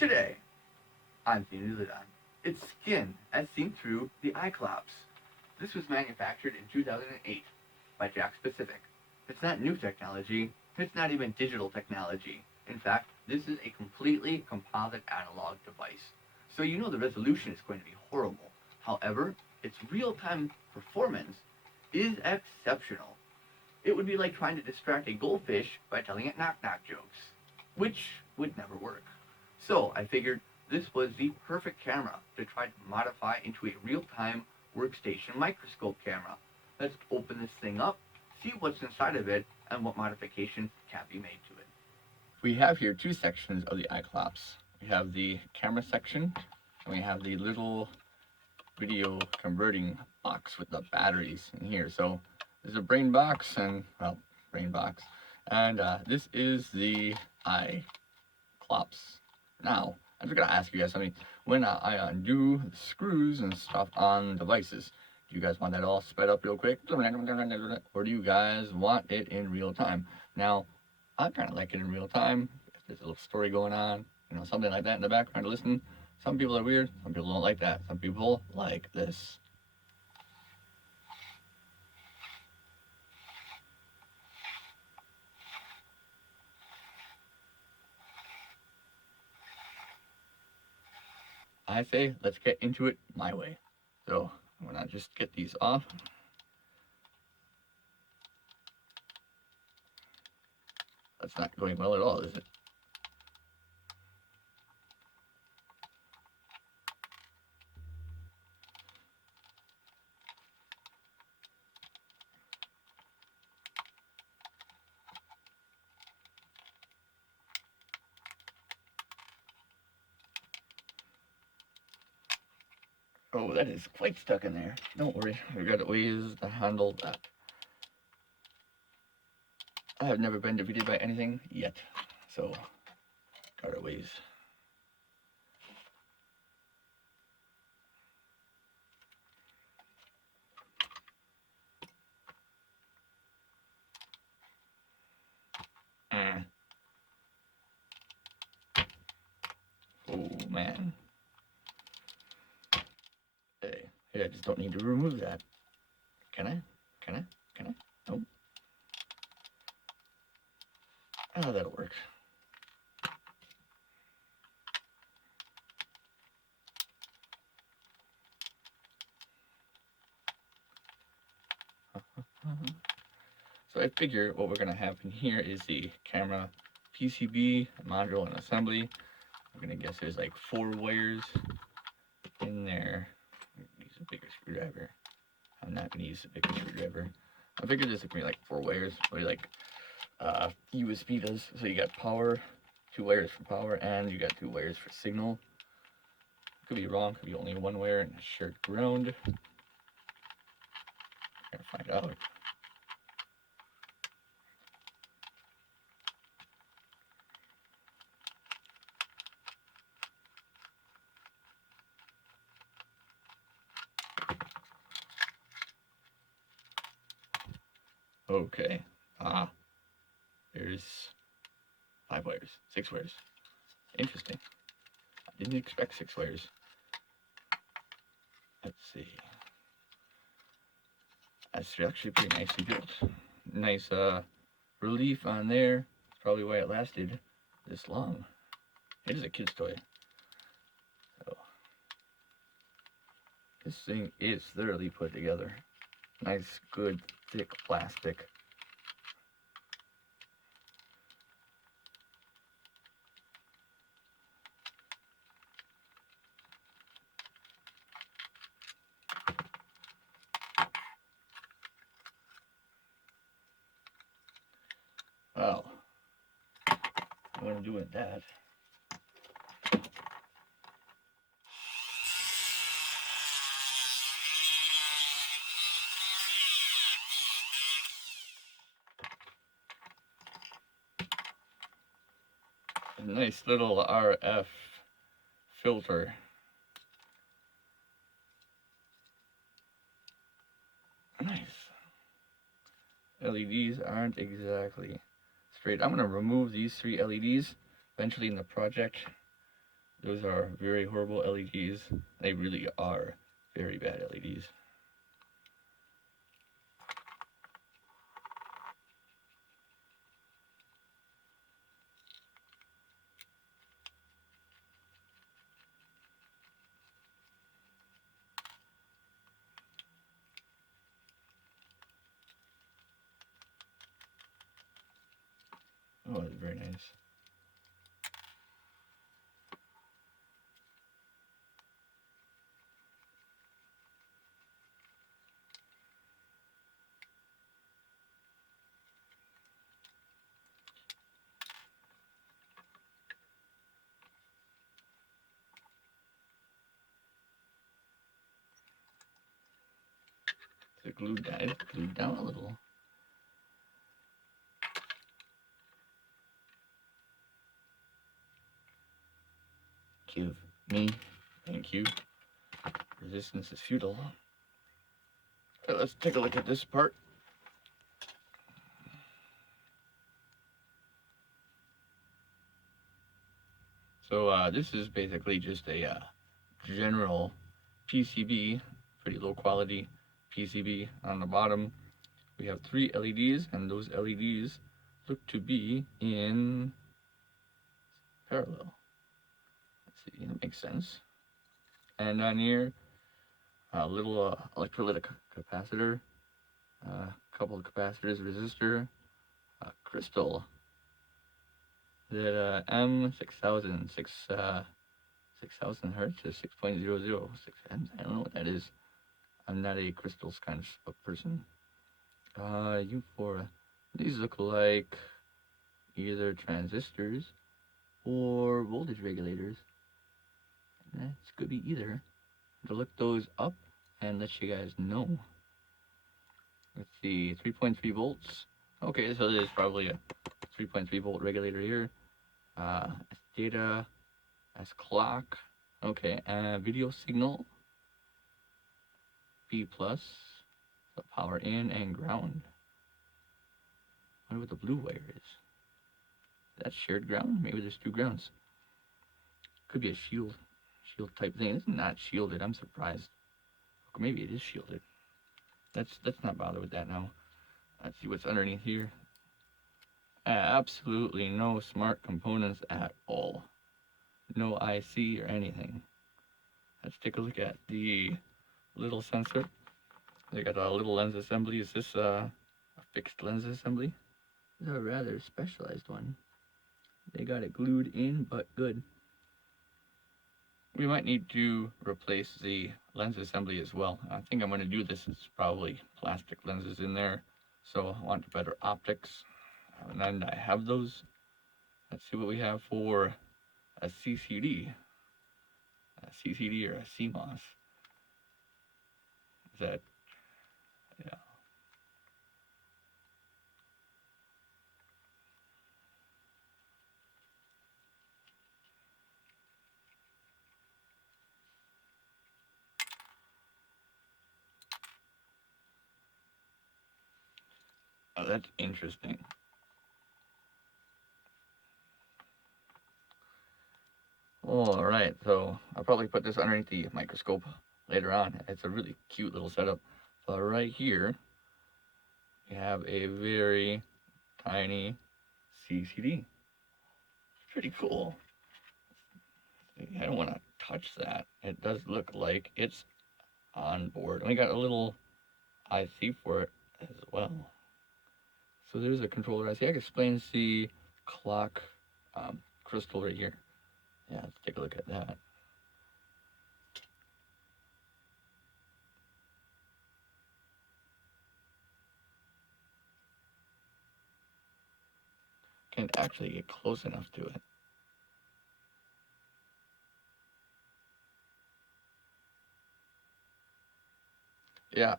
Today, I'm seeing Nuzadon. Its skin as seen through the EyeClops. This was manufactured in 2008 by Jack Specific. It's not new technology, it's not even digital technology. In fact, this is a completely composite analog device. So you know the resolution is going to be horrible. However, its real-time performance is exceptional. It would be like trying to distract a goldfish by telling it knock-knock jokes, which would never work. So I figured this was the perfect camera to try to modify into a real-time workstation microscope camera. Let's open this thing up, see what's inside of it, and what modifications can be made to it. We have here two sections of the EyeClops. We have the camera section, and we have the little video converting box with the batteries in here. So there's a brain box and, well, brain box. And this is the EyeClops. Now, I'm just gonna ask you guys something. When I undo the screws and stuff on devices, do you guys want that all sped up real quick? Or do you guys want it in real time? Now, I kind of like it in real time. If there's a little story going on, you know, something like that in the background to listen. Some people are weird, some people don't like that. Some people like this. I say, let's get into it my way. So, I'm gonna just get these off. That's not going well at all, is it? Oh, that is quite stuck in there. Don't worry, we got ways to handle that. I have never been defeated by anything yet, so got our ways. Oh man. Hey, I just don't need to remove that. Can I? Can I? Can I? Nope. Oh, that'll work. So I figure what we're going to have in here is the camera PCB, module, and assembly. I'm going to guess there's like 4 wires in there. Use a bigger screwdriver. I'm not going to use a bigger screwdriver. I figured this would be like 4 wires, really like USB does. So you got power, 2 wires for power, and you got 2 wires for signal. Could be wrong, could be only 1 wire and a shared ground. Gotta find out. Okay. There's 5 wires, 6 wires. Interesting. I didn't expect 6 wires. Let's see. That's actually pretty nicely built. Nice relief on there. That's probably why it lasted this long. It is a kid's toy. So this thing is thoroughly put together. Nice, good, thick plastic. Well, what I'm doing with that. A nice little RF filter. Nice. LEDs aren't exactly straight. I'm going to remove these 3 LEDs eventually in the project. Those are very horrible LEDs. They really are very bad LEDs. Oh, that's very nice. The glue died, glued down a little. Give me, thank you. Resistance is futile. Okay, let's take a look at this part. So this is basically just a general PCB, pretty low quality PCB. On the bottom we have 3 LEDs, and those LEDs look to be in parallel. Let's see, that makes sense. And on here, a little electrolytic capacitor, a couple of capacitors, resistor, crystal, that M6000, 6,000 hertz is 6.006. I don't know what that is. I'm not a crystals kind of person. U4. These look like either transistors or voltage regulators. That could be either. To look those up and let you guys know. Let's see, 3.3 volts. Okay, so there's probably a 3.3 volt regulator here. As data, as clock. Okay, video signal. B plus. So power in and ground. I wonder what the blue wire is. That's shared ground? Maybe there's 2 grounds. Could be a shield type thing. It's not shielded. I'm surprised. Or maybe it is shielded. Let's not bother with that now. Let's see what's underneath here. Absolutely no smart components at all. No IC or anything. Let's take a look at the little sensor. They got a little lens assembly. Is this a fixed lens assembly? This is a rather specialized one. They got it glued in, but good. We might need to replace the lens assembly as well. I think I'm going to do this. It's probably plastic lenses in there, so I want better optics. And then I have those. Let's see what we have for a CCD. A CCD or a CMOS. Is that, yeah. Oh, that's interesting. All right, so I'll probably put this underneath the microscope later on. It's a really cute little setup. But right here, we have a very tiny CCD. Pretty cool. I don't want to touch that. It does look like it's on board. And we got a little IC for it as well. So there's a controller IC. That explains the clock crystal right here. Yeah, let's take a look at that. Can't actually get close enough to it. Yeah,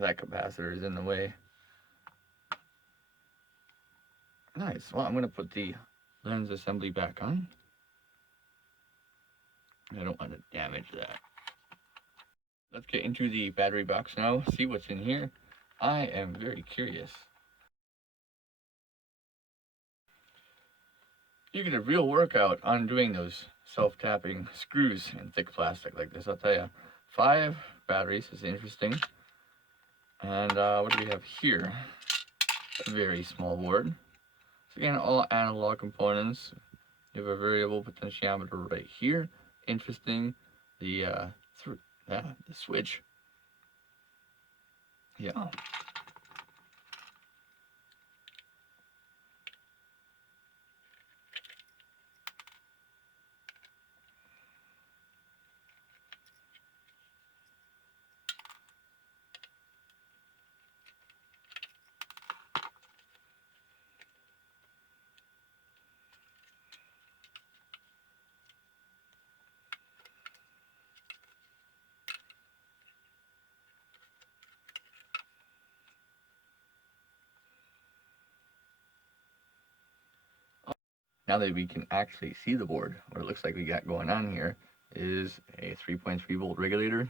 that capacitor is in the way. Nice. Well, I'm going to put the lens assembly back on. I don't want to damage that. Let's get into the battery box now, see what's in here. I am very curious. You get a real workout on doing those self-tapping screws in thick plastic like this. I'll tell you, 5 batteries is interesting. And what do we have here? A very small board. So again, all analog components. You have a variable potentiometer right here. Interesting. The the switch. Yeah. Now that we can actually see the board, what it looks like we got going on here is a 3.3 volt regulator,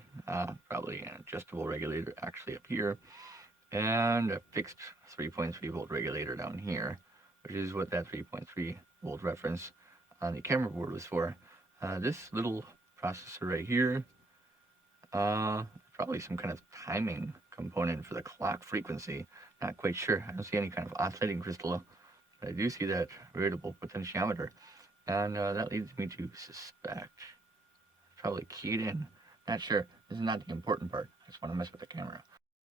probably an adjustable regulator actually up here, and a fixed 3.3 volt regulator down here, which is what that 3.3 volt reference on the camera board was for. This little processor right here, probably some kind of timing component for the clock frequency. Not quite sure. I don't see any kind of oscillating crystal, but I do see that variable potentiometer, and that leads me to suspect probably keyed in. Not sure. This is not the important part. I just want to mess with the camera.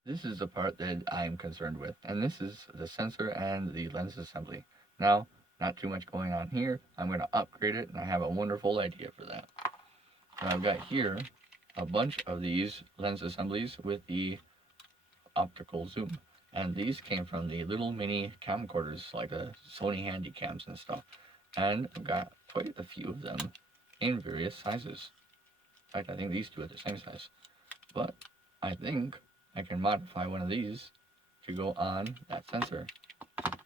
This is the part that I'm concerned with, and this is the sensor and the lens assembly. Now, not too much going on here. I'm going to upgrade it, and I have a wonderful idea for that. Now, I've got here a bunch of these lens assemblies with the optical zoom, and these came from the little mini camcorders like the Sony Handycams and stuff, and I've got quite a few of them in various sizes. In fact, I think these two are the same size, but I think I can modify one of these to go on that sensor.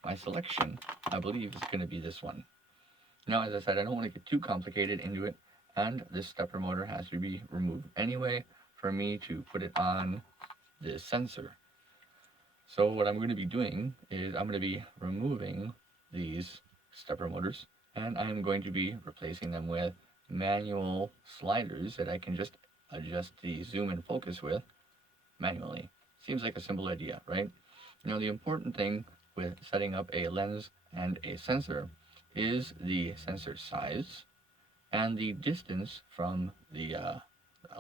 My selection, I believe, is going to be this one. Now, as I said, I don't want to get too complicated into it, and this stepper motor has to be removed anyway for me to put it on this sensor. So what I'm going to be doing is I'm going to be removing these stepper motors, and I'm going to be replacing them with manual sliders that I can just adjust the zoom and focus with manually. Seems like a simple idea, right? Now, the important thing with setting up a lens and a sensor is the sensor size and the distance from the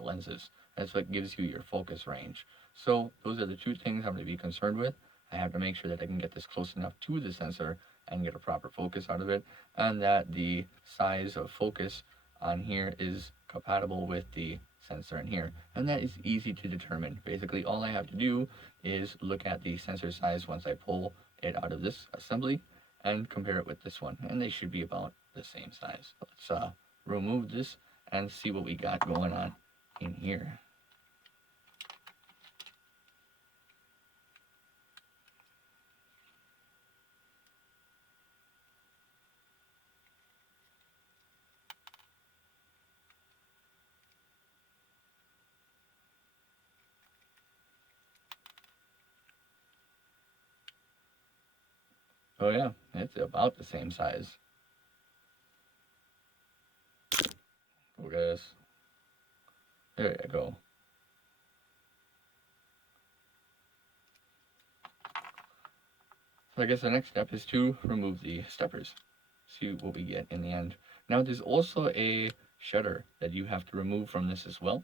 lenses. That's what gives you your focus range. So those are the two things I'm going to be concerned with. I have to make sure that I can get this close enough to the sensor and get a proper focus out of it, and that the size of focus on here is compatible with the sensor in here, and that is easy to determine. Basically, all I have to do is look at the sensor size once I pull it out of this assembly and compare it with this one, and they should be about the same size. Let's remove this and see what we got going on in here. Oh yeah, it's about the same size. Focus. There you go. So I guess the next step is to remove the steppers. See what we get in the end. Now there's also a shutter that you have to remove from this as well.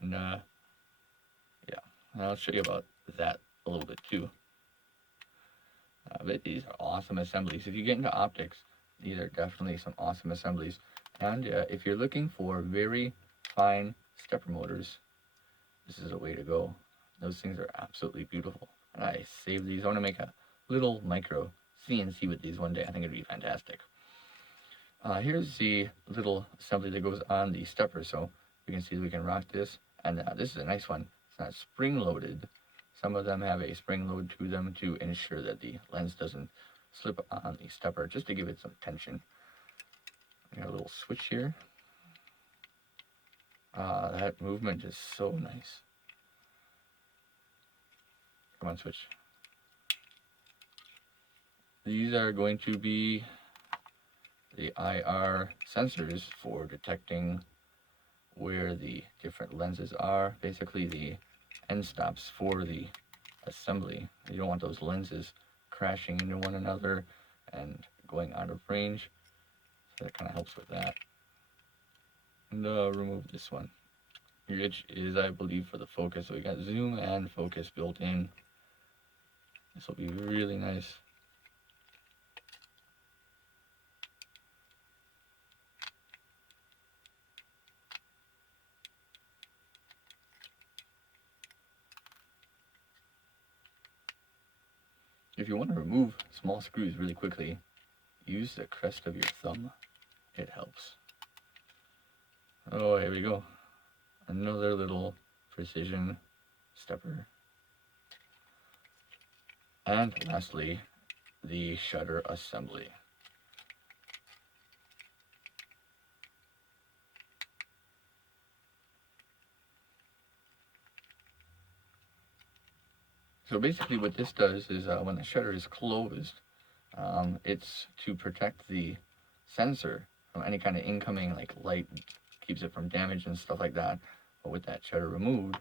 And yeah, I'll show you about that a little bit too. But these are awesome assemblies. If you get into optics, these are definitely some awesome assemblies. And if you're looking for very fine stepper motors, this is a way to go. Those things are absolutely beautiful. And I saved these. I want to make a little micro CNC with these one day. I think it'd be fantastic. Here's the little assembly that goes on the stepper. So you can see we can rock this. And this is a nice one. It's not spring loaded. Some of them have a spring load to them to ensure that the lens doesn't slip on the stepper, just to give it some tension. We got a little switch here. That movement is so nice. Come on, switch. These are going to be the IR sensors for detecting where the different lenses are, basically the end stops for the assembly. You don't want those lenses crashing into one another and going out of range, so that kind of helps with that. And remove this one, which is, I believe, for the focus. So we got zoom and focus built in. This will be really nice. If you want to remove small screws really quickly, use the crest of your thumb. It helps. Oh, here we go. Another little precision stepper. And lastly, the shutter assembly. So basically what this does is when the shutter is closed, it's to protect the sensor from any kind of incoming like light, keeps it from damage and stuff like that. But with that shutter removed,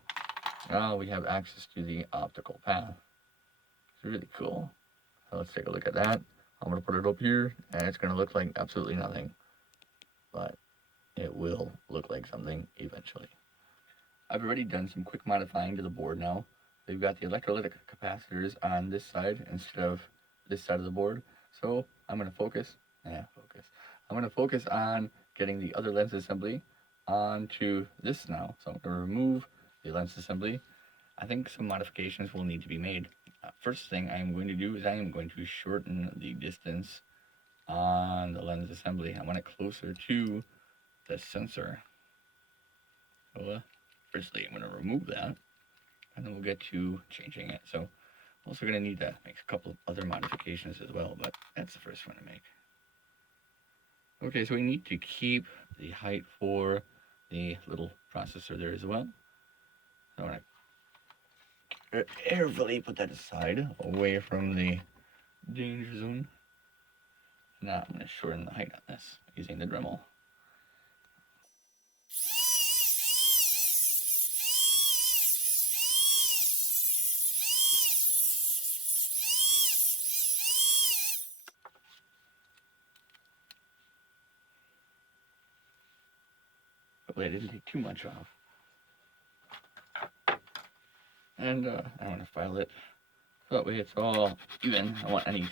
now we have access to the optical path. It's really cool. So let's take a look at that. I'm going to put it up here, and it's going to look like absolutely nothing. But it will look like something eventually. I've already done some quick modifying to the board now. They've got the electrolytic capacitors on this side instead of this side of the board. So I'm going to focus. I'm going to focus on getting the other lens assembly onto this now. So I'm going to remove the lens assembly. I think some modifications will need to be made. First thing I'm going to do is I am going to shorten the distance on the lens assembly. I want it closer to the sensor. So firstly, I'm going to remove that, and then we'll get to changing it. So I'm also going to need to make a couple of other modifications as well, but that's the first one to make. Okay, so we need to keep the height for the little processor there as well. So I'm going to carefully put that aside, away from the danger zone. Now I'm going to shorten the height on this using the Dremel. Hopefully I didn't take too much off. And I want to file it so that way it's all even. I don't want any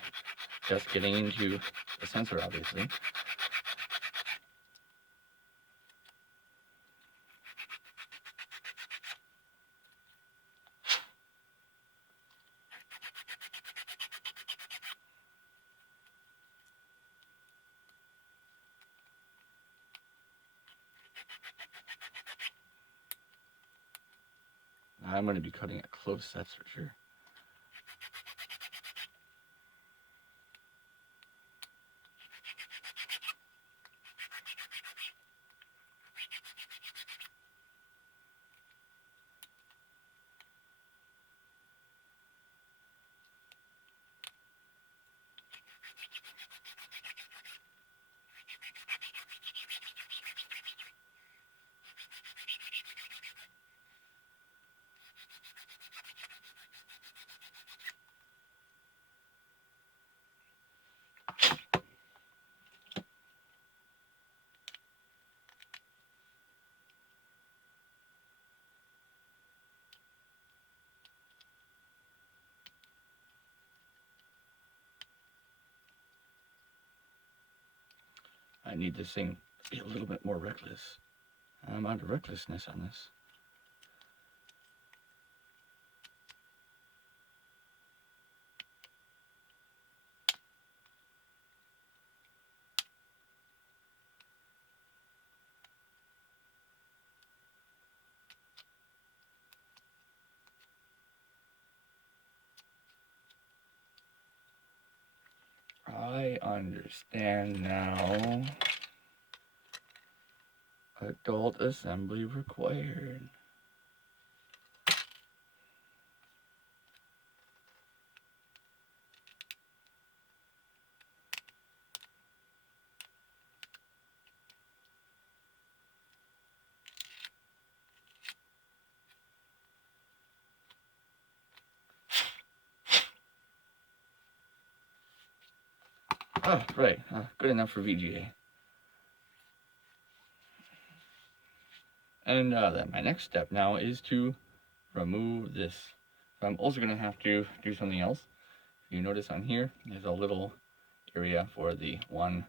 dust getting into the sensor, obviously. I'm going to be cutting it close, that's for sure. I need this thing to be a little bit more reckless. I'm out of recklessness on this. I understand now. Adult assembly required. Right, good enough for VGA. And then my next step now is to remove this. So I'm also going to have to do something else. If you notice on here, there's a little area for the one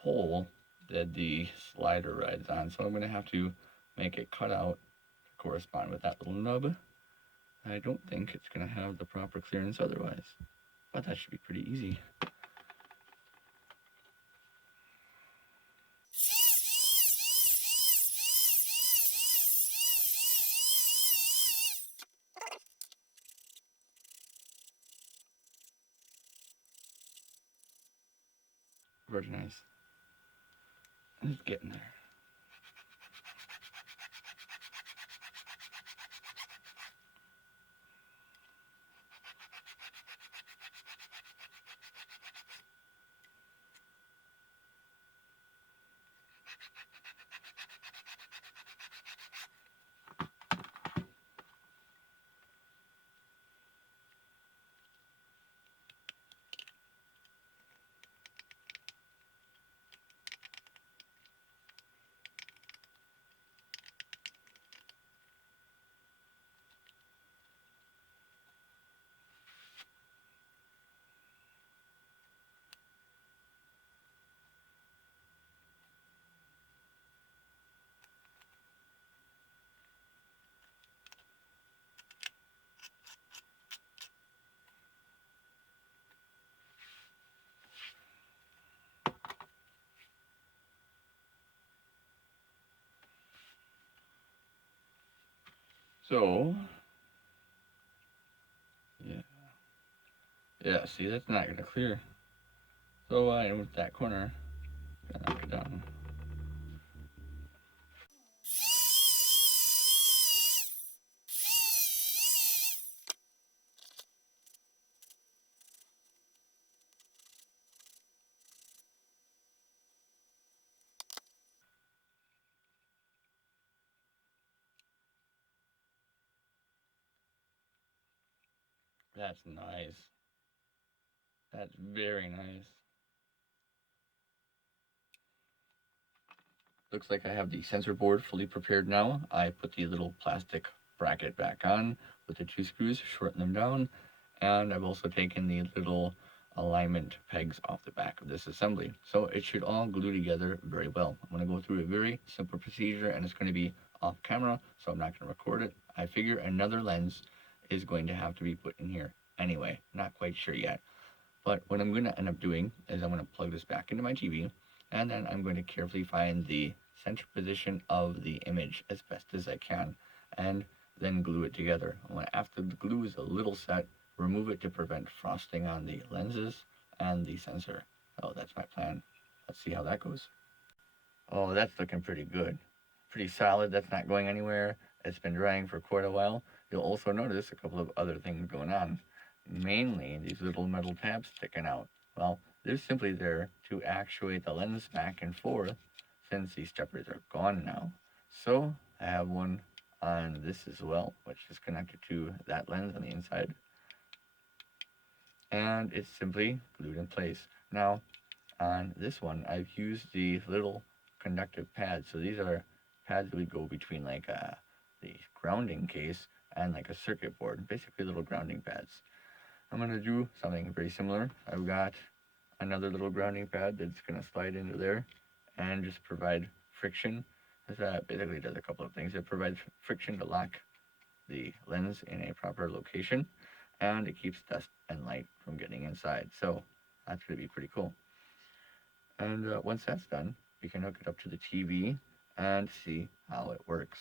pole that the slider rides on. So I'm going to have to make a cutout to correspond with that little nub. I don't think it's going to have the proper clearance otherwise, but that should be pretty easy. Very nice. It's getting there. So, yeah, see, that's not going to clear. So, with that corner, gonna knock it down. That's nice. That's very nice. Looks like I have the sensor board fully prepared now. I put the little plastic bracket back on with the 2 screws, shorten them down, and I've also taken the little alignment pegs off the back of this assembly. So it should all glue together very well. I'm going to go through a very simple procedure, and it's going to be off camera, so I'm not going to record it. I figure another lens is going to have to be put in here anyway. Not quite sure yet. But what I'm going to end up doing is I'm going to plug this back into my TV, and then I'm going to carefully find the center position of the image as best as I can, and then glue it together. After the glue is a little set, remove it to prevent frosting on the lenses and the sensor. Oh, that's my plan. Let's see how that goes. Oh, that's looking pretty good. Pretty solid. That's not going anywhere. It's been drying for quite a while. You'll also notice a couple of other things going on. Mainly these little metal tabs sticking out. Well, they're simply there to actuate the lens back and forth since these steppers are gone now. So I have one on this as well, which is connected to that lens on the inside. And it's simply glued in place. Now, on this one, I've used the little conductive pads. So these are pads that would go between like the grounding case and like a circuit board, basically little grounding pads. I'm going to do something very similar. I've got another little grounding pad that's going to slide into there and just provide friction. That basically does a couple of things. It provides friction to lock the lens in a proper location, and it keeps dust and light from getting inside. So that's going to be pretty cool. And once that's done, we can hook it up to the TV and see how it works.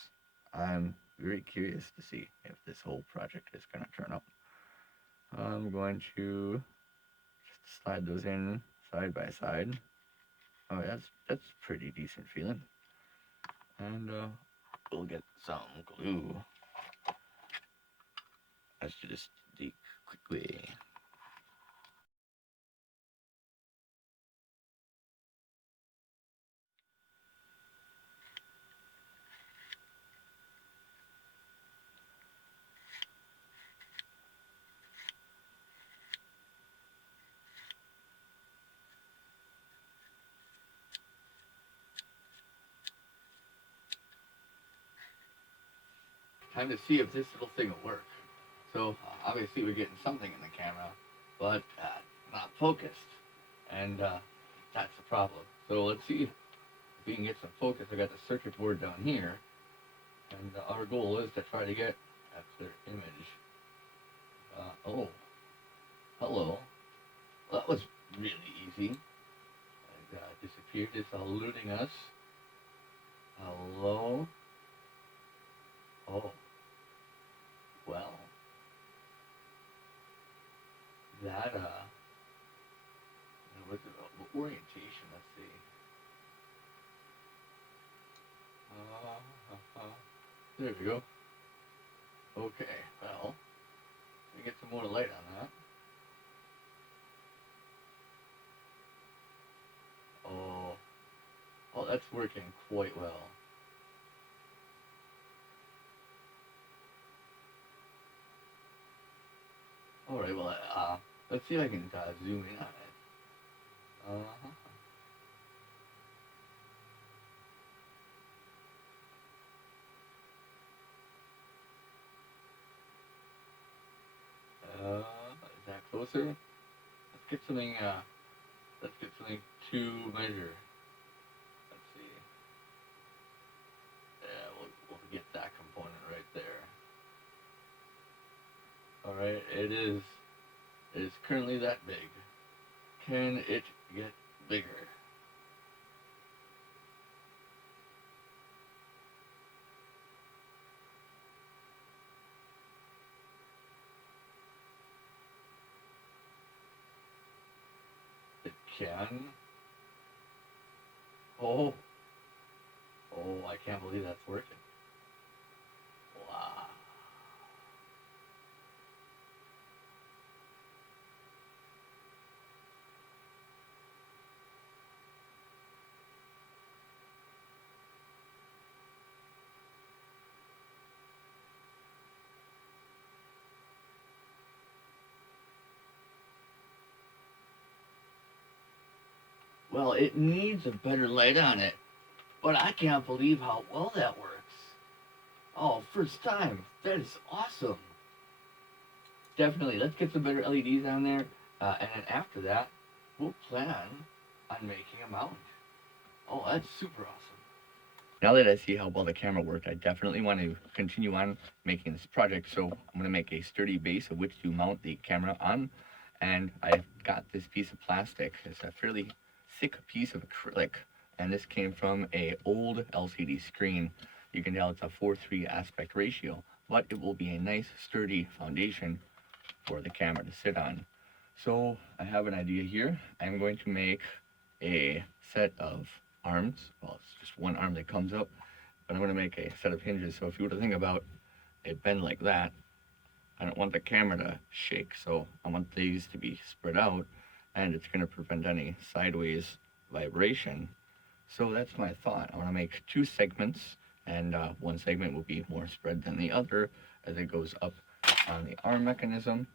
I'm very curious to see if this whole project is going to turn out. I'm going to just slide those in side by side. Oh, that's pretty decent feeling. And we'll get some glue. Let's do this the quick way. time to see if this little thing will work. So obviously we're getting something in the camera, but not focused, and that's the problem. So let's see if we can get some focus. I got the circuit board down here, and our goal is to try to get a clear image. Oh, hello. Well, that was really easy. And disappeared. It's eluding us. Hello. Oh. Well. That what orientation? Let's see. There we go. Okay. Well, let me get some more light on that. Oh, that's working quite well. Alright, well, let's see if I can zoom in on it. Uh-huh. Is that closer? Let's get something to measure. Let's see. Yeah, we'll get that component right there. Alright, it is currently that big. Can it get bigger? It can. Oh, I can't believe that's working. Wow. Well, it needs a better light on it, but I can't believe how well that works. Oh, first time. That is awesome. Definitely. Let's get some better LEDs on there, and then after that, we'll plan on making a mount. Oh, that's super awesome. Now that I see how well the camera worked, I definitely want to continue on making this project. So I'm going to make a sturdy base of which to mount the camera on. And I've got this piece of plastic. It's a fairly thick piece of acrylic. And this came from a old LCD screen. You can tell it's a 4:3 aspect ratio, but it will be a nice sturdy foundation for the camera to sit on. So I have an idea here. I'm going to make a set of arms. Well, it's just one arm that comes up, but I'm going to make a set of hinges. So if you were to think about a bend like that, I don't want the camera to shake, so I want these to be spread out, and it's going to prevent any sideways vibration. So that's my thought. I want to make two segments, and one segment will be more spread than the other as it goes up on the arm mechanism.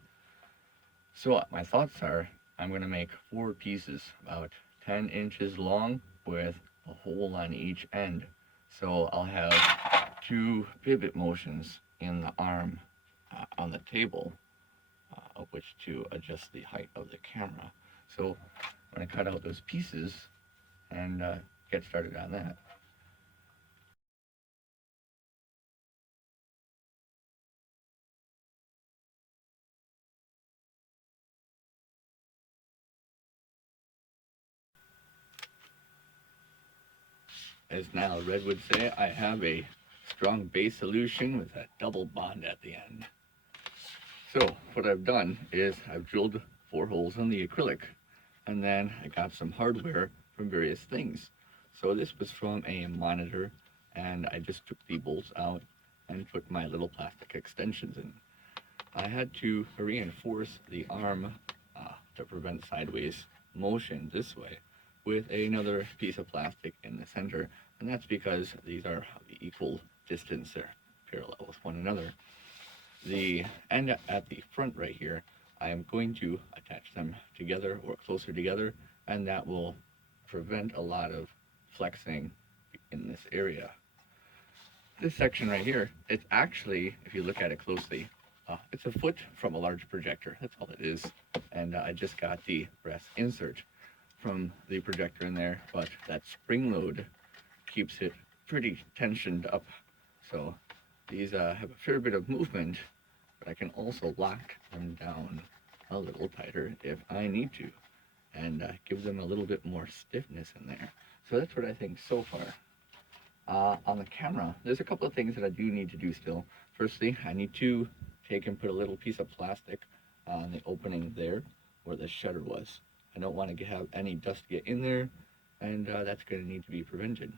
So my thoughts are, I'm going to make 4 pieces about 10 inches long with a hole on each end. So I'll have 2 pivot motions in the arm on the table, of which to adjust the height of the camera. So I'm going to cut out those pieces and get started on that. As Now Red would say, I have a strong base solution with a double bond at the end. So what I've done is I've drilled 4 holes in the acrylic, and then I got some hardware from various things. So this was from a monitor, and I just took the bolts out and put my little plastic extensions in. I had to reinforce the arm to prevent sideways motion this way with another piece of plastic in the center, and that's because these are equal distance, they're parallel with one another. The end at the front right here, I am going to attach them together or closer together, and that will prevent a lot of flexing in this area. This section right here, it's actually, if you look at it closely, it's a foot from a large projector. That's all it is. And I just got the brass insert from the projector in there, but that spring load keeps it pretty tensioned up. So these have a fair bit of movement, but I can also lock them down a little tighter if I need to, and give them a little bit more stiffness in there. So that's what I think so far. On the camera, there's a couple of things that I do need to do still. Firstly, I need to take and put a little piece of plastic on the opening there where the shutter was. I don't want to have any dust get in there, and that's going to need to be prevented.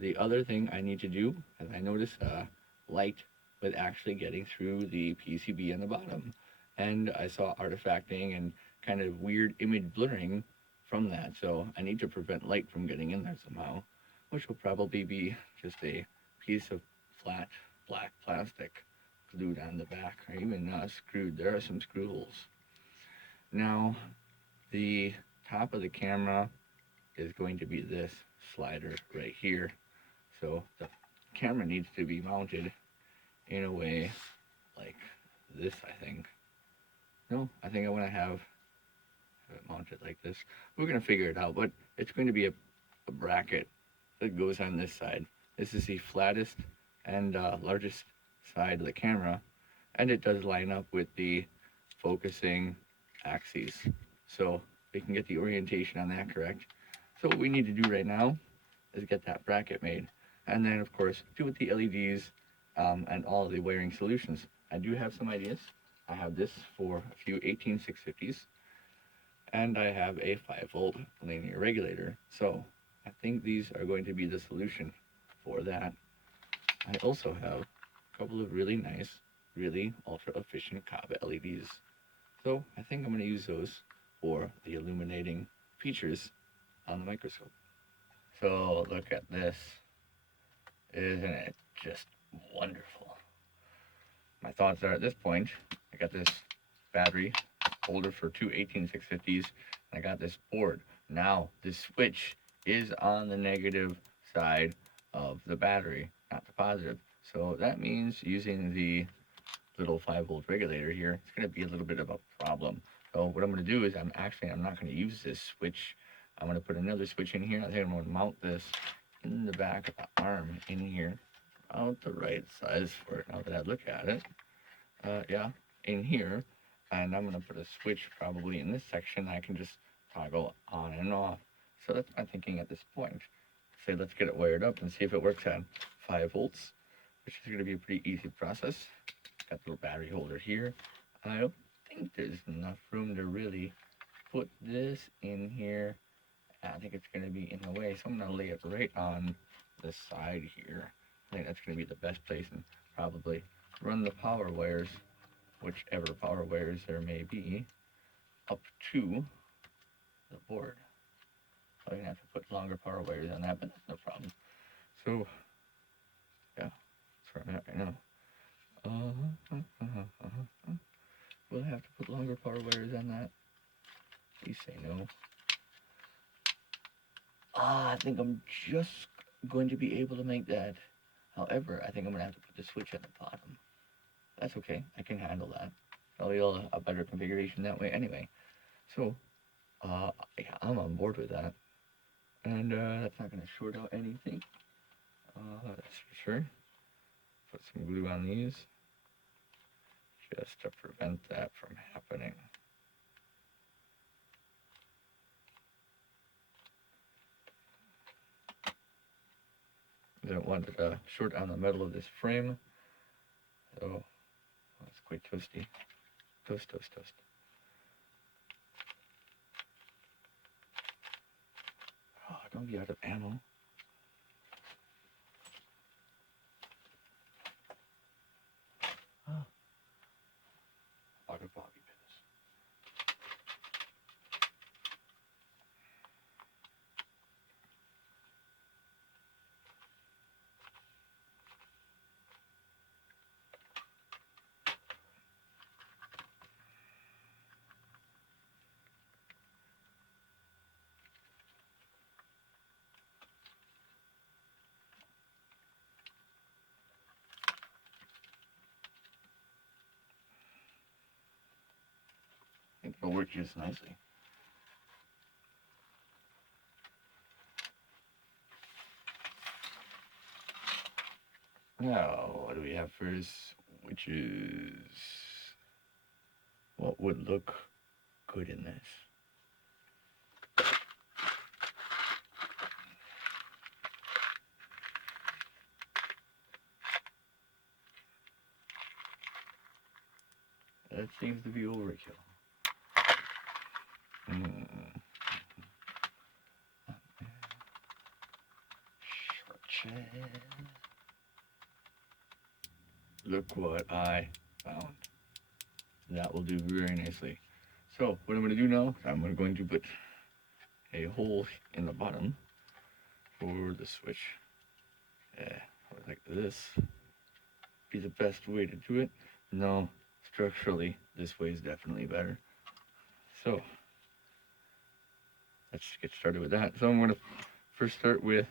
The other thing I need to do is I noticed light was actually getting through the PCB on the bottom, and I saw artifacting and kind of weird image blurring from that, so I need to prevent light from getting in there somehow, which will probably be just a piece of flat black plastic glued on the back, or even screwed. There are some screw holes. Now, the top of the camera is going to be this slider right here, so the camera needs to be mounted in a way like this, I think. No, I think I want to have it mounted like this. We're going to figure it out, but it's going to be a bracket that goes on this side. This is the flattest and largest side of the camera, and it does line up with the focusing axes, so we can get the orientation on that correct. So what we need to do right now is get that bracket made, and then of course do with the LEDs and all of the wiring solutions. I do have some ideas. I have this for a few 18650s, and I have a 5-volt linear regulator, so I think these are going to be the solution for that. I also have a couple of really nice, really ultra efficient Cobb LEDs, so I think I'm going to use those for the illuminating features on the microscope. So look at this. Isn't it just wonderful? My thoughts are, at this point, I got this battery holder for two 18650s, and I got this board. Now the switch is on the negative side of the battery, not the positive. So that means using the little 5-volt regulator here, it's going to be a little bit of a problem. So what I'm going to do is I'm not going to use this switch. I'm going to put another switch in here. I think I'm going to mount this in the back of the arm in here, about the right size for it now that I look at it. Yeah, in here, and I'm going to put a switch probably in this section I can just toggle on and off. So that's my thinking at this point. Say let's get it wired up and see if it works at 5 volts, which is going to be a pretty easy process. Got the little battery holder here. I don't think there's enough room to really put this in here. I think it's going to be in the way, so I'm going to lay it right on the side here. I think that's going to be the best place, and probably run the power wires, whichever power wires there may be, up to the board. I'm going to have to put longer power wires on that, but that's no problem. So, yeah, that's where I'm at right now. We'll have to put longer power wires on that. Please say no. I think I'm just going to be able to make that. However, I think I'm going to have to put the switch at the bottom. That's okay. I can handle that. Probably a better configuration that way anyway. So, yeah, I'm on board with that. And that's not going to short out anything. That's for sure. Put some glue on these just to prevent that from happening. I don't want it to short on the metal of this frame, so it's quite toasty. Toast, toast, toast. Oh, don't be out of ammo. Oh. Bobby pins. it'll work just nicely. Now, what do we have first? Which is what would look good in this? That seems to be overkill. Look what I found. That will do very nicely. So what I'm going to do now, I'm going to put a hole in the bottom for the switch. Like this. Be the best way to do it. No, structurally, this way is definitely better. So let's get started with that. So I'm going to first start with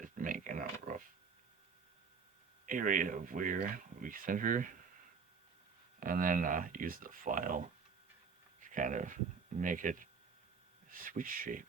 just making a rough area of where we center, and then use the file to kind of make it switch shaped.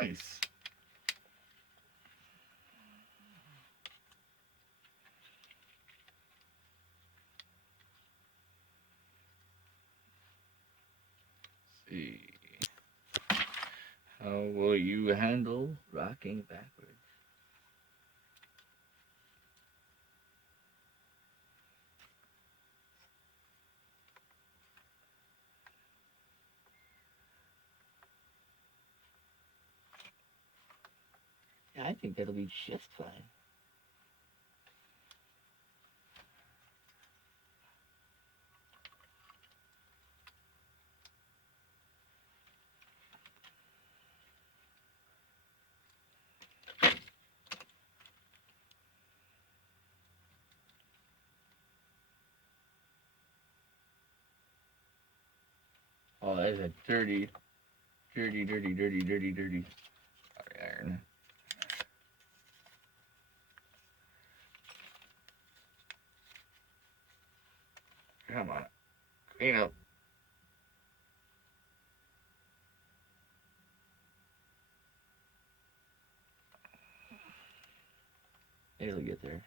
Nice. Let's see. How will you handle rocking backwards? Yeah, I think that'll be just fine. Oh, that is a dirty iron. Come on, clean up. It'll get there.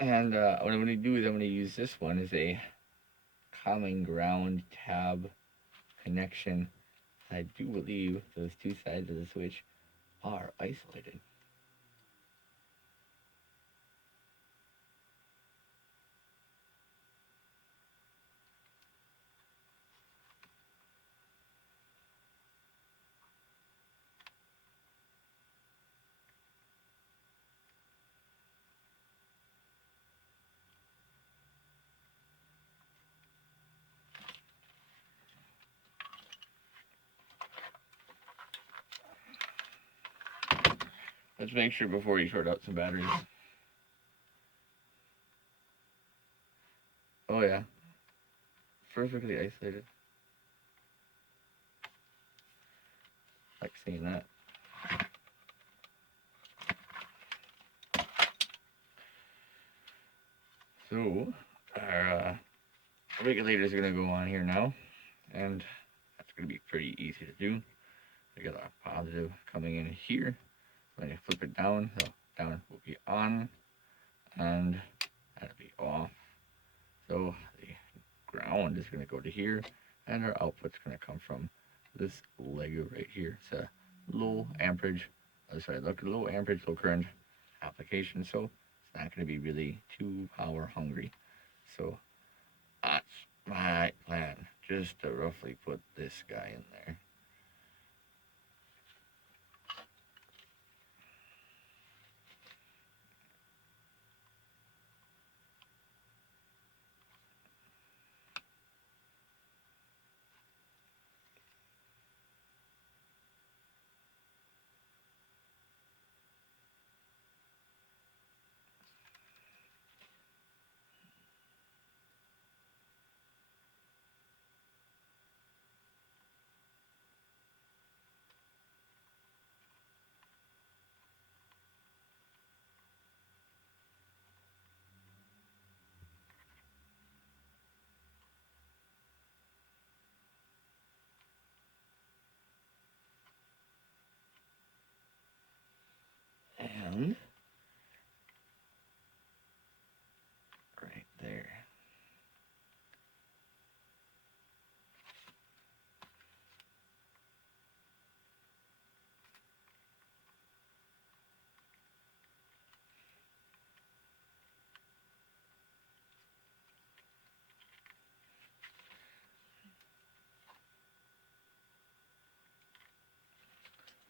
And what I'm going to do is I'm going to use this one as a common ground tab connection. I do believe those two sides of the switch are isolated. Let's make sure before you short out some batteries. Oh yeah. perfectly isolated. Like seeing that. So our regulator is going to go on here now, and that's going to be pretty easy to do. We got our positive coming in here. When you flip it down, so down will be on, and that'll be off. So the ground is going to go to here, and our output's going to come from this Lego right here. It's a low amperage, low amperage, low current application, so it's not going to be really too power hungry. So that's my plan, just to roughly put this guy in there. And right there.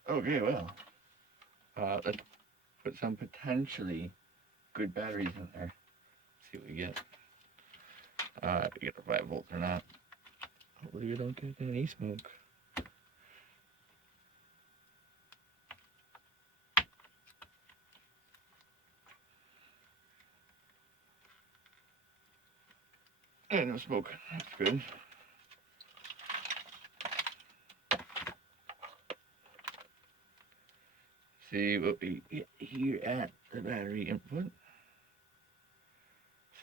Okay, well, let's put some potentially good batteries in there. See what we get. If we get the 5 volts or not. Hopefully we don't get any smoke. And no smoke. That's good. See what we get here at the battery input.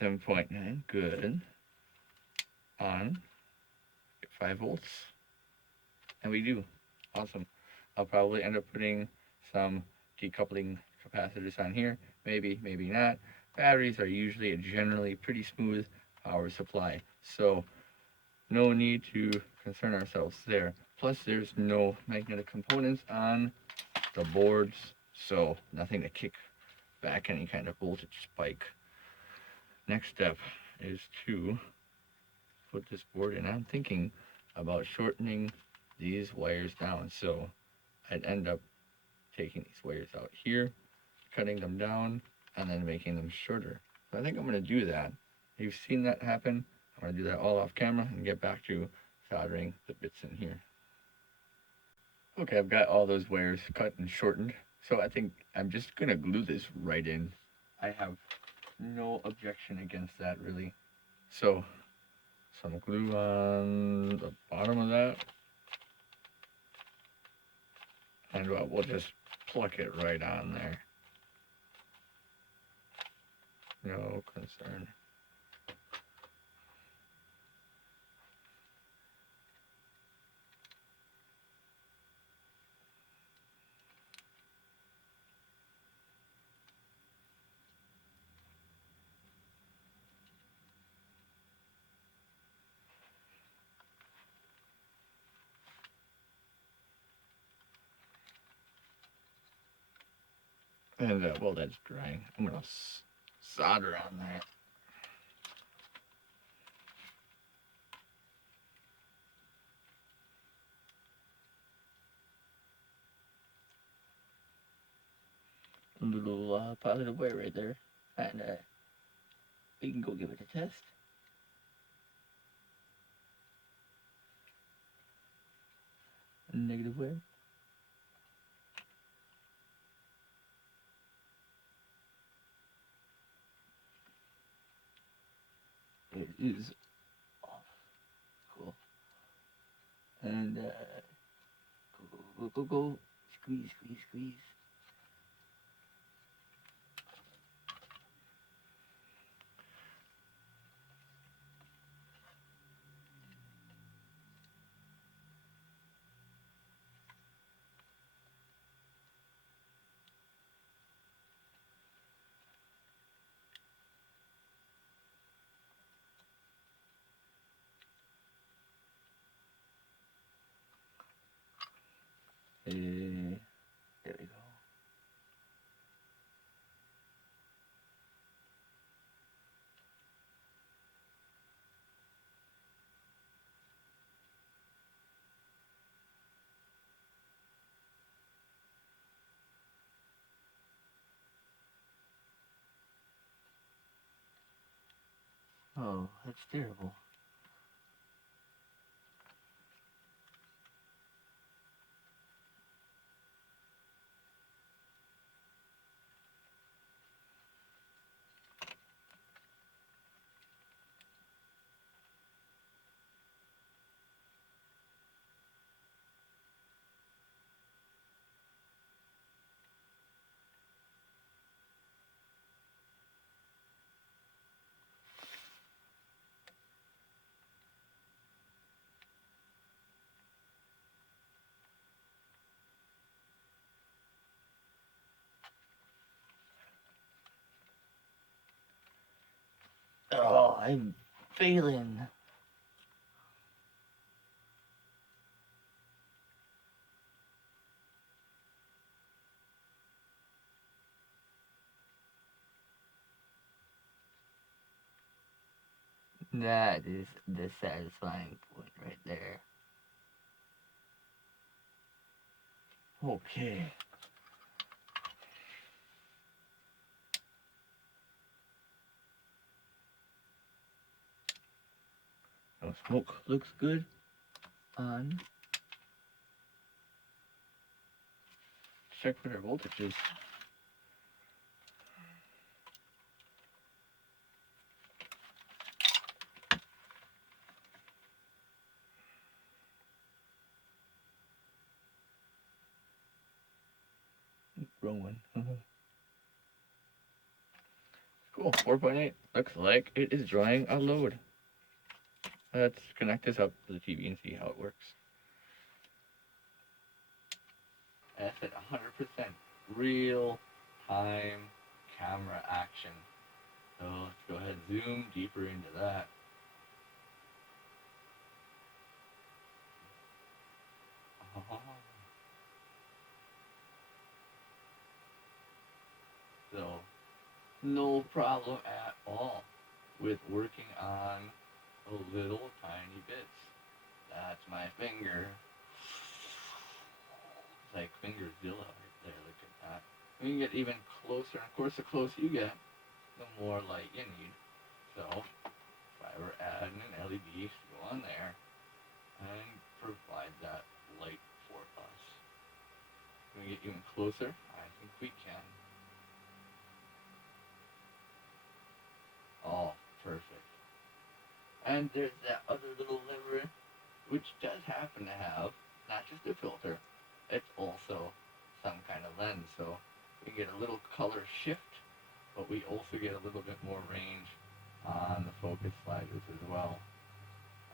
7.9, good. On. Get 5 volts. And we do. Awesome. I'll probably end up putting some decoupling capacitors on here. Maybe, maybe not. Batteries are usually a generally pretty smooth power supply. So no need to concern ourselves there. Plus there's no magnetic components on the boards, so nothing to kick back any kind of voltage spike. Next step is to put this board in. I'm thinking about shortening these wires down, so I'd end up taking these wires out here, cutting them down, and then making them shorter. So I think I'm going to do that. You've seen that happen. I'm going to do that all off camera and get back to soldering the bits in here. Okay, I've got all those wires cut and shortened, so I think I'm just going to glue this right in. I have no objection against that, really. So, some glue on the bottom of that, and we'll just pluck it right on there. No concern. And while that's drying, I'm going to solder on that. A little positive wire right there, and we can go give it a test. Negative wire. It is off. And go. Squeeze, squeeze, squeeze. There we go. Oh, that's terrible. Oh, I'm failing. That is the satisfying point right there. Okay. No smoke looks good on. Check what our voltage is. Wrong one. Cool, 4.8. Looks like it is drawing a load. Let's connect this up to the TV and see how it works. That's at 100% real time camera action. So let's go ahead and zoom deeper into that. So no problem at all with working on little tiny bits. That's my finger. It's like Fingerzilla right there. Look at that. We can get even closer. Of course, the closer you get, the more light you need. So if I were adding an LED to go on there and provide that light for us. Can we get even closer? I think we can. Oh, perfect. And there's that other little lever, which does happen to have not just a filter, it's also some kind of lens. So we get a little color shift, but we also get a little bit more range on the focus sliders as well.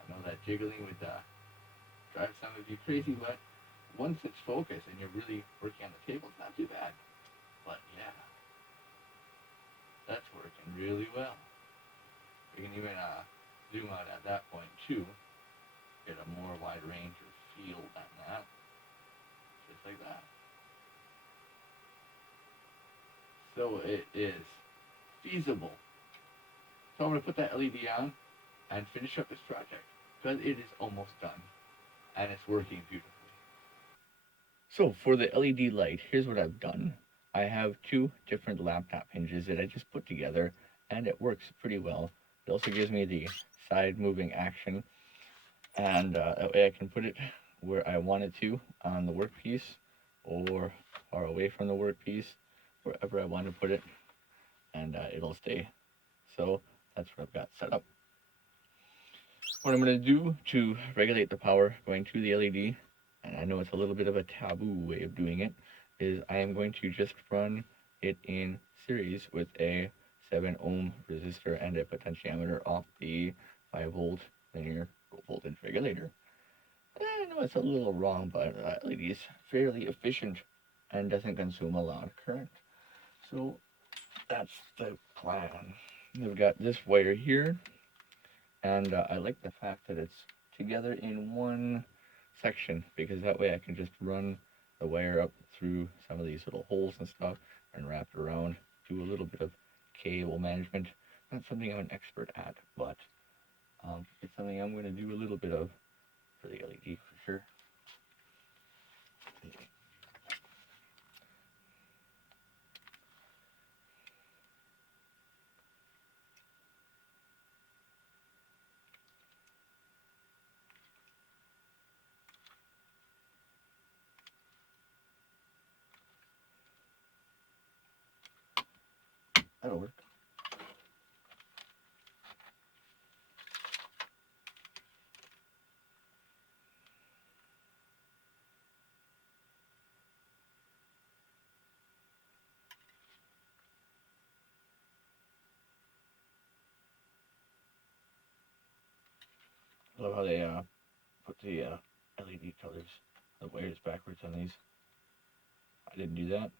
I know that jiggling would drive some of you crazy, but once it's focused and you're really working on the table, it's not too bad. But yeah, that's working really well. We can even zoom out at that point too, get a more wide range of field than that, just like that. So it is feasible. So I'm going to put that LED on and finish up this project because it is almost done and it's working beautifully. So for the LED light, here's what I've done. I have two different laptop hinges that I just put together and it works pretty well. It also gives me the side moving action and that way I can put it where I want it to on the workpiece or far away from the workpiece, wherever I want to put it, and it'll stay. So that's what I've got set up. What I'm going to do to regulate the power going to the LED, and I know it's a little bit of a taboo way of doing it, is I am going to just run it in series with a 7 ohm resistor and a potentiometer off the 5 volt linear voltage regulator. I know it's a little wrong, but LED is fairly efficient and doesn't consume a lot of current. So that's the plan. We've got this wire here, and I like the fact that it's together in one section, because that way I can just run the wire up through some of these little holes and stuff and wrap it around, do a little bit of cable management. Not something I'm an expert at, but it's something I'm going to do a little bit of for the LED for sure. That'll work. I love how they put the LED colors, the wires backwards on these. I didn't do that.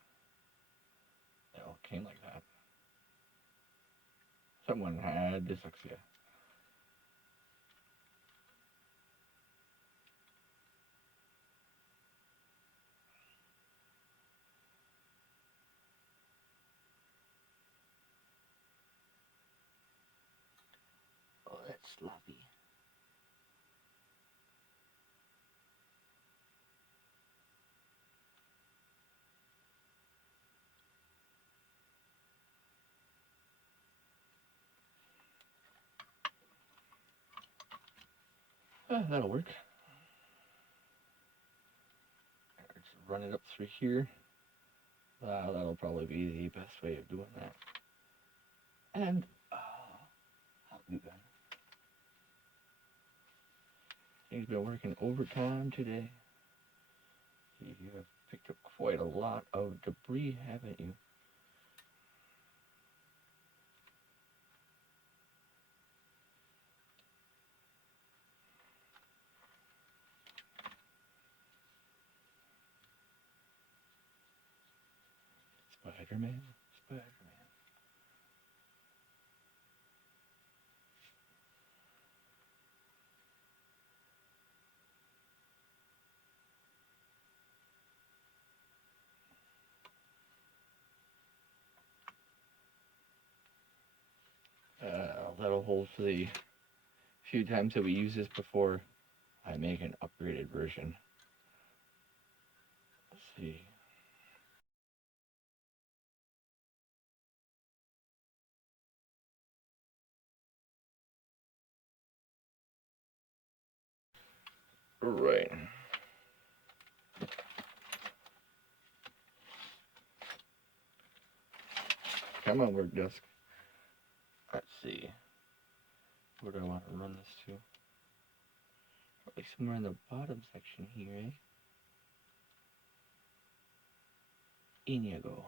They all came like that. Someone had dyslexia. Oh, that's sloppy. That'll work. Just run it up through here. That'll probably be the best way of doing that. And I'll do that. He's been working overtime today. You have picked up quite a lot of debris, haven't you? Spider-Man, Spider-Man. That'll hold for the few times that we use this before I make an upgraded version. Let's see. Right. Come on, work desk. Let's see. Where do I want to run this to? Probably somewhere in the bottom section here, eh? In you go.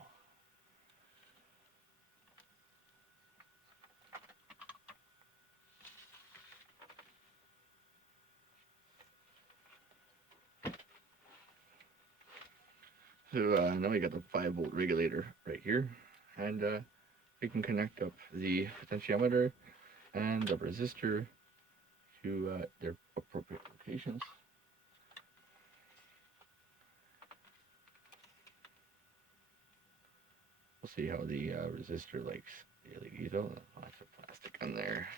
So now we got the 5 volt regulator right here, and we can connect up the potentiometer and the resistor to their appropriate locations. We'll see how the resistor likes the LEDs. Oh, lots of plastic on there.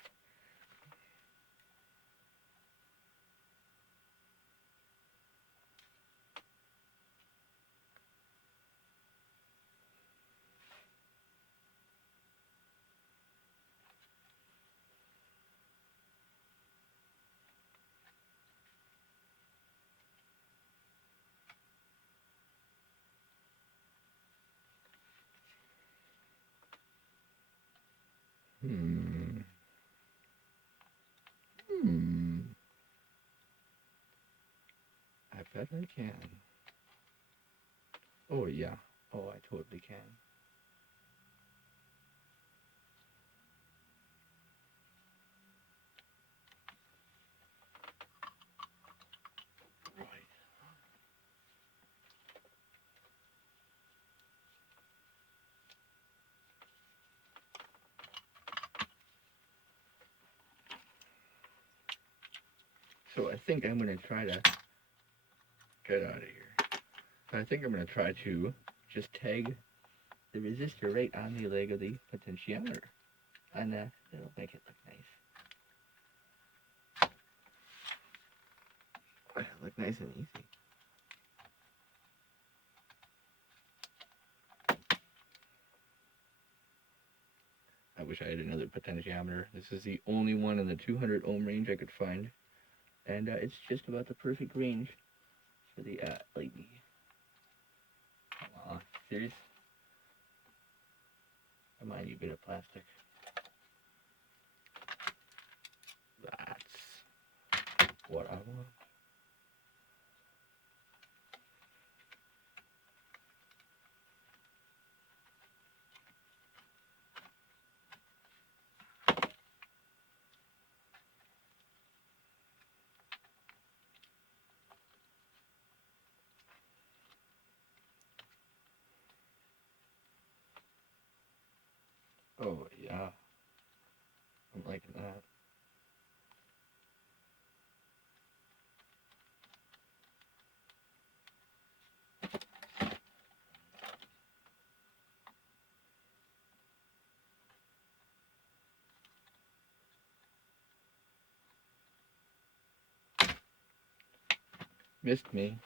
Hmm. bet I can. Oh yeah. Oh, I totally can. Right. So I think I'm going to try to get out of here. I think I'm going to try to just tag the resistor right on the leg of the potentiometer. And it'll make it look nice. It'll look nice and easy. I wish I had another potentiometer. This is the only one in the 200 ohm range I could find. And it's just about the perfect range for the LED. Come on, serious? I might need a bit of plastic. That's what I want. Oh yeah, I'm liking that. Missed me.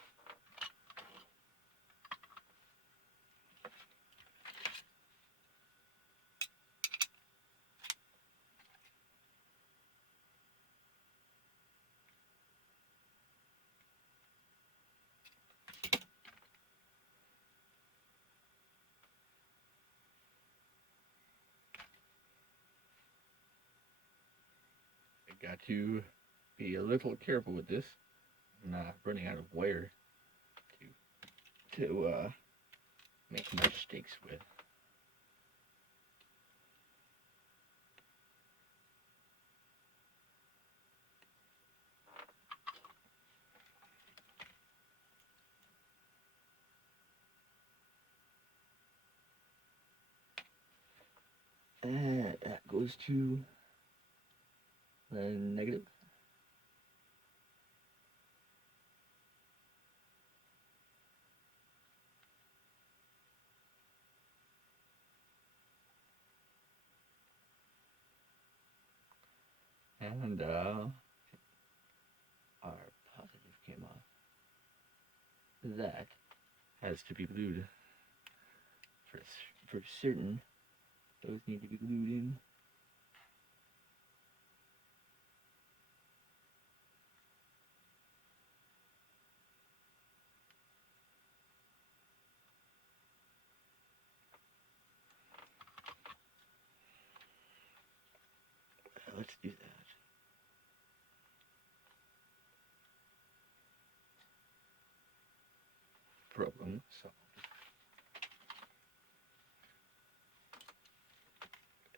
I got to be a little careful with this. I'm not running out of wire to make mistakes with. That goes to the negative. And our positive came off. That has to be glued for certain. Those need to be glued in. Let's do that. Problem solved.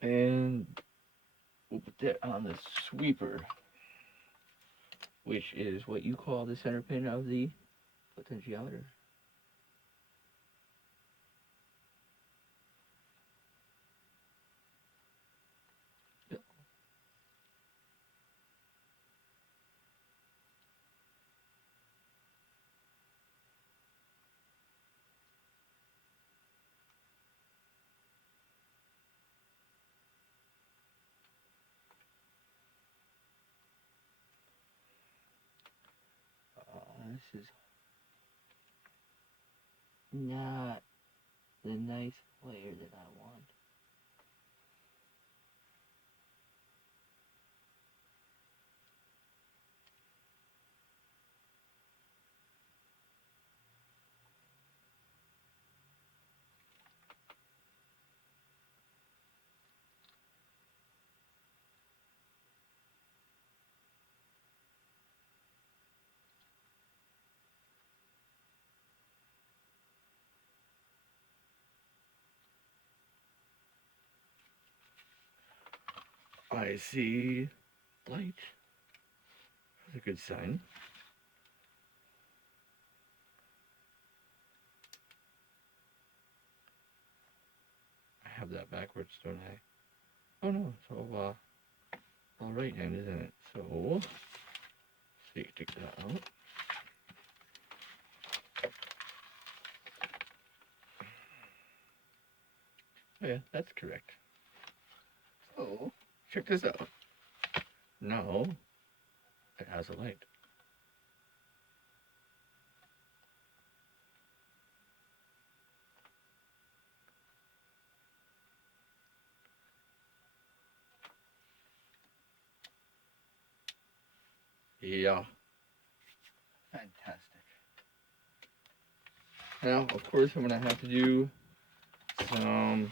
And we'll put that on the sweeper, which is what you call the center pin of the potentiometer. This is not the nice layer that I want. I see light. That's a good sign. I have that backwards, don't I? Oh no, it's all right hand, isn't it? So, see, take that out. Oh yeah, that's correct. So, check this out. Now, it has a light. Yeah. Fantastic. Now, of course, I'm going to have to do some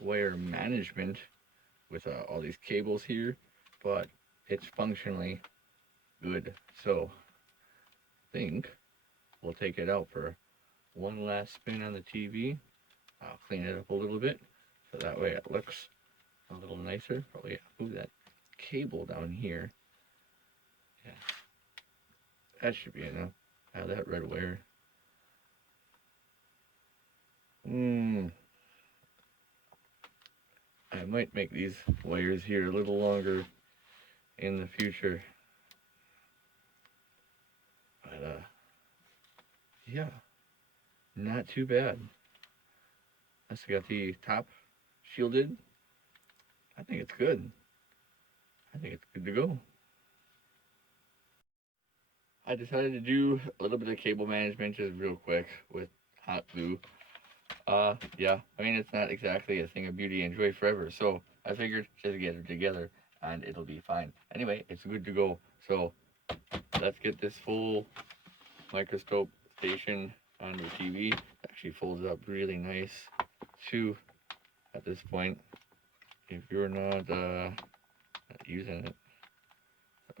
wire management with all these cables here, but it's functionally good. So, I think we'll take it out for one last spin on the TV. I'll clean it up a little bit, so that way it looks a little nicer. Probably move that cable down here. Yeah, that should be enough. That red wire. I might make these wires here a little longer in the future. But, yeah, not too bad. I still got the top shielded. I think it's good. I think it's good to go. I decided to do a little bit of cable management just real quick with hot glue. Yeah, I mean, it's not exactly a thing of beauty and joy forever, so I figured just get it together and it'll be fine. Anyway, it's good to go. So let's get this full microscope station on the TV. It actually folds up really nice too at this point if you're not using it.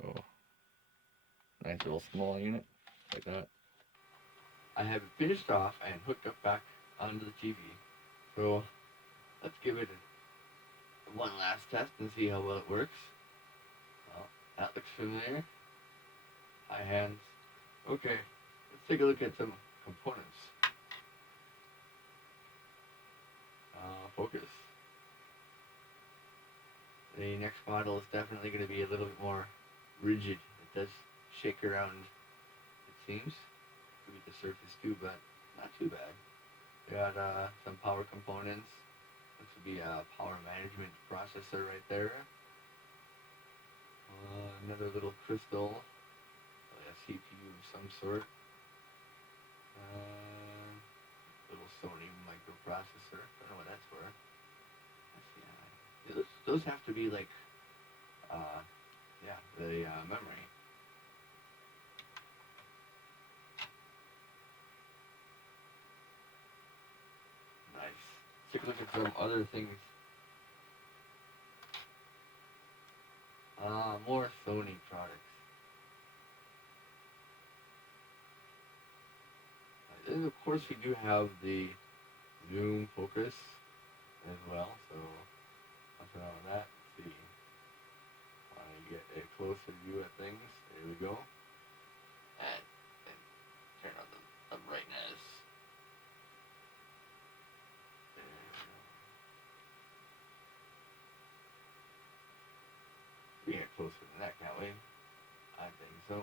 So nice little small unit like that. I have it finished off and hooked up back onto the TV. So let's give it one last test and see how well it works. Well, that looks familiar. High hands. Okay, let's take a look at some components. Focus. The next model is definitely going to be a little bit more rigid. It does shake around, it seems. Could be the surface too, but not too bad. We got some power components. This would be a power management processor right there. Another little crystal, a CPU of some sort. Little Sony microprocessor. Don't know what that's for. Yeah, those have to be like, yeah, the memory. Nice. Let's take a look at some other things. More Sony products. And of course, we do have the zoom focus as well, so nothing wrong with that. Let's see. Want to get a closer view at things. There we go. And turn on the brightness. There we go. We get closer than that, can't we? I think so.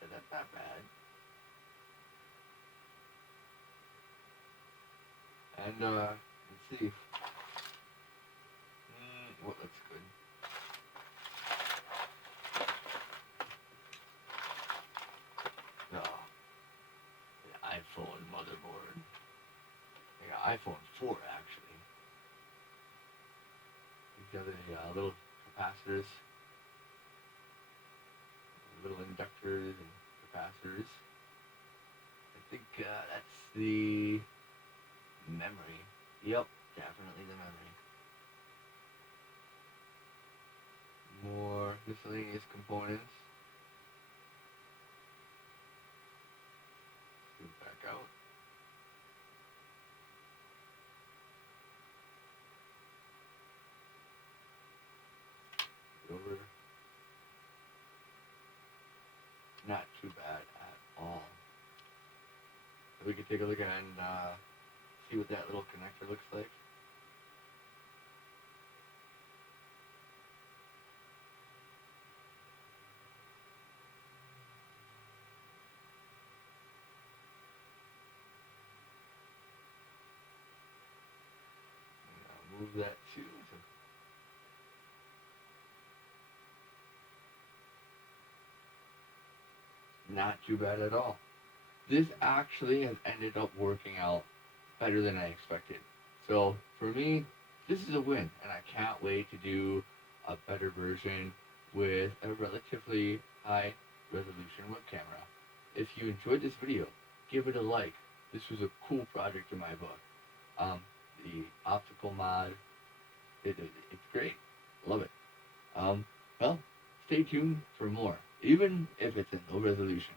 But that's not bad. And let's see. What looks good? No. The iPhone motherboard. I got iPhone 4 actually. These are the little capacitors, little inductors and capacitors. I think that's the memory. Yep, definitely the memory. More miscellaneous components. not too bad at all. We can take a look at it and see what that little connector looks like. Move that too. Not too bad at all. This actually has ended up working out better than I expected. So for me, this is a win, and I can't wait to do a better version with a relatively high resolution web camera. If you enjoyed this video, give it a like. This was a cool project in my book. The optical mod, it's great. Love it. Well, stay tuned for more, even if it's in low resolution.